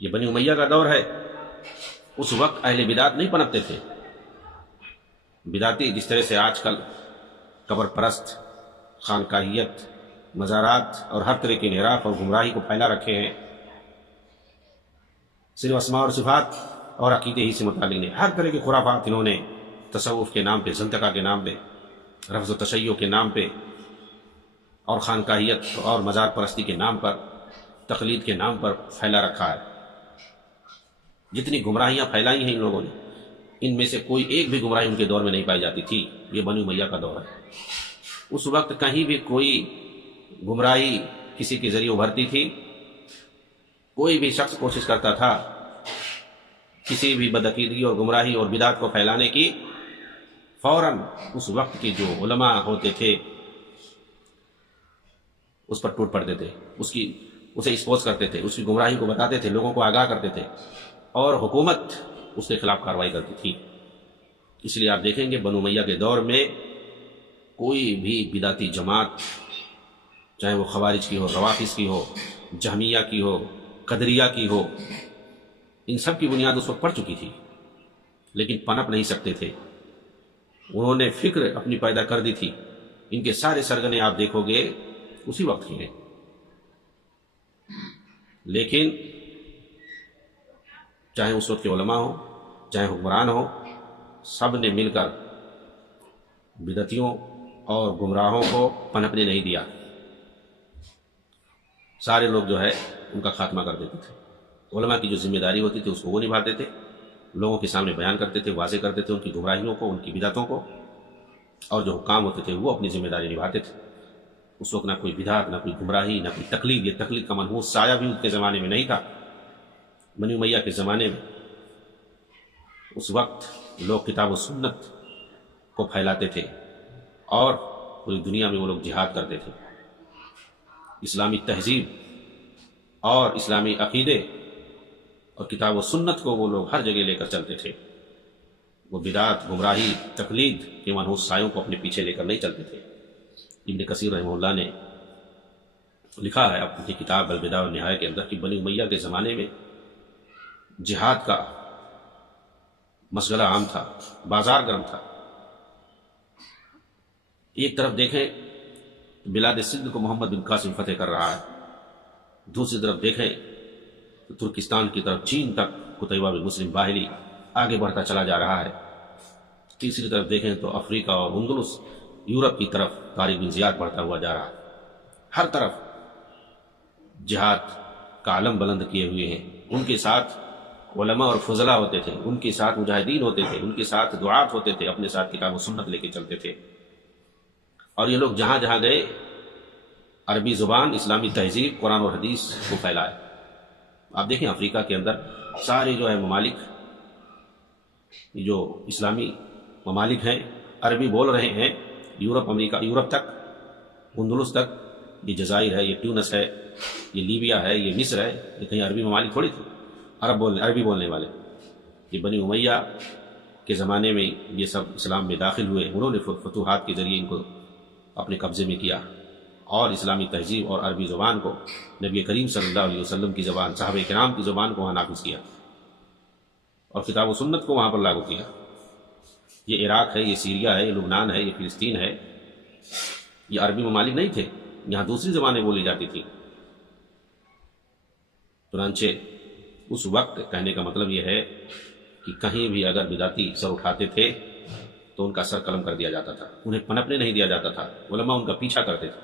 یہ بنی امیہ کا دور ہے، اس وقت اہل بدعت نہیں پنپتے تھے۔ بدعتی جس طرح سے آج کل قبر پرست، خانقاہیت، مزارات اور ہر طرح کی انحراف اور گمراہی کو پھیلا رکھے ہیں، صرف اسماء اور صفات اور عقیدے ہی سے متعلق نہیں، ہر طرح کے خرافات انہوں نے تصوف کے نام پہ، زندقہ کے نام پہ، رفض و تشیع کے نام پہ، اور خانقاہیت اور مزار پرستی کے نام پر، تقلید کے نام پر پھیلا رکھا ہے۔ جتنی گمراہیاں پھیلائی ہیں ان لوگوں نے، ان میں سے کوئی ایک بھی گمراہی ان کے دور میں نہیں پائی جاتی تھی۔ یہ بنی امیہ کا دور ہے۔ اس وقت کہیں بھی کوئی گمراہی کسی کے ذریعے ابھرتی تھی، کوئی بھی شخص کوشش کرتا تھا کسی بھی بدعقیدگی اور گمراہی اور بدعت کو پھیلانے کی، فوراً اس وقت کے جو علماء ہوتے تھے اس پر ٹوٹ پڑتے تھے، اسے ایکسپوز کرتے تھے، اس کی گمراہی کو بتاتے تھے، لوگوں کو آگاہ کرتے تھے، اور حکومت اس کے خلاف کارروائی کرتی تھی۔ اس لیے آپ دیکھیں گے بنو امیہ کے دور میں کوئی بھی بدعتی جماعت، چاہے وہ خوارج کی ہو، روافض کی ہو، جہمیہ کی ہو، قدریہ کی ہو، ان سب کی بنیاد اس وقت پڑ چکی تھی، لیکن پنپ نہیں سکتے تھے۔ انہوں نے فکر اپنی پیدا کر دی تھی۔ ان کے سارے سرگنے آپ دیکھو گے اسی وقت کی ہیں، لیکن چاہے اس وقت کے علماء ہوں، چاہے حکمران ہوں، سب نے مل کر بدعتیوں اور گمراہوں کو پنپنے نہیں دیا۔ سارے لوگ جو ہے ان کا خاتمہ کر دیتے تھے۔ علماء کی جو ذمہ داری ہوتی تھی اس کو وہ نبھاتے تھے، لوگوں کے سامنے بیان کرتے تھے، واضح کرتے تھے ان کی گمراہیوں کو، ان کی بدعتوں کو، اور جو حکام ہوتے تھے وہ اپنی ذمہ داری نبھاتے تھے۔ اس وقت نہ کوئی بدعت، نہ کوئی گمراہی، نہ کوئی تقلید۔ یہ تقلید کا منحوس سایہ بھی ان کے زمانے میں نہیں تھا۔ بنی امیہ کے زمانے میں اس وقت لوگ کتاب و سنت کو پھیلاتے تھے، اور پوری دنیا میں وہ لوگ جہاد کرتے تھے۔ اسلامی تہذیب اور اسلامی عقیدے اور کتاب و سنت کو وہ لوگ ہر جگہ لے کر چلتے تھے۔ وہ بدعت، گمراہی، تقلید کے منحوس سایوں کو اپنے پیچھے لے کر نہیں چلتے تھے۔ ابن کثیر رحمہ اللہ نے لکھا ہے اپنی کتاب البدایہ والنہایہ کے اندر کہ بنی امیہ کے زمانے میں جہاد کا مشغلہ عام تھا، بازار گرم تھا۔ ایک طرف دیکھیں بلاد سندھ کو محمد بن قاسم فتح کر رہا ہے، دوسری طرف دیکھیں تو ترکستان کی طرف، چین تک قتیبہ بن مسلم باہلی آگے بڑھتا چلا جا رہا ہے، تیسری طرف دیکھیں تو افریقہ اور اندلس، یورپ کی طرف طارق بن زیاد بڑھتا ہوا جا رہا ہے۔ ہر طرف جہاد کا علم بلند کیے ہوئے ہیں۔ ان کے ساتھ علماء اور فضلاء ہوتے تھے، ان کے ساتھ مجاہدین ہوتے تھے، ان کے ساتھ دعات ہوتے تھے، اپنے ساتھ کتاب و سنت لے کے چلتے تھے۔ اور یہ لوگ جہاں جہاں گئے عربی زبان، اسلامی تہذیب، قرآن اور حدیث کو پھیلائے۔ آپ دیکھیں افریقہ کے اندر سارے جو ہے ممالک، جو اسلامی ممالک ہیں، عربی بول رہے ہیں۔ یورپ، امریکہ، یورپ تک، اندلس تک، یہ جزائر ہے، یہ ٹیونس ہے، یہ لیبیا ہے، یہ مصر ہے، یہ کہیں عربی ممالک تھوڑی تھے عربی بولنے والے۔ یہ بنی امیہ کے زمانے میں یہ سب اسلام میں داخل ہوئے، انہوں نے فتوحات کے ذریعے ان کو اپنے قبضے میں کیا، اور اسلامی تہذیب اور عربی زبان کو، نبی کریم صلی اللہ علیہ وسلم کی زبان، صحابہ کرام کی زبان کو وہاں نافذ کیا، اور کتاب و سنت کو وہاں پر لاگو کیا۔ یہ عراق ہے، یہ سیریا ہے، یہ لبنان ہے، یہ فلسطین ہے، یہ عربی ممالک نہیں تھے، یہاں دوسری زبانیں بولی جاتی تھی۔ چنانچہ اس وقت کہنے کا مطلب یہ ہے کہ کہیں بھی اگر بدعتی سر اٹھاتے تھے تو ان کا سر قلم کر دیا جاتا تھا، انہیں پنپنے نہیں دیا جاتا تھا، علماء ان کا پیچھا کرتے تھے۔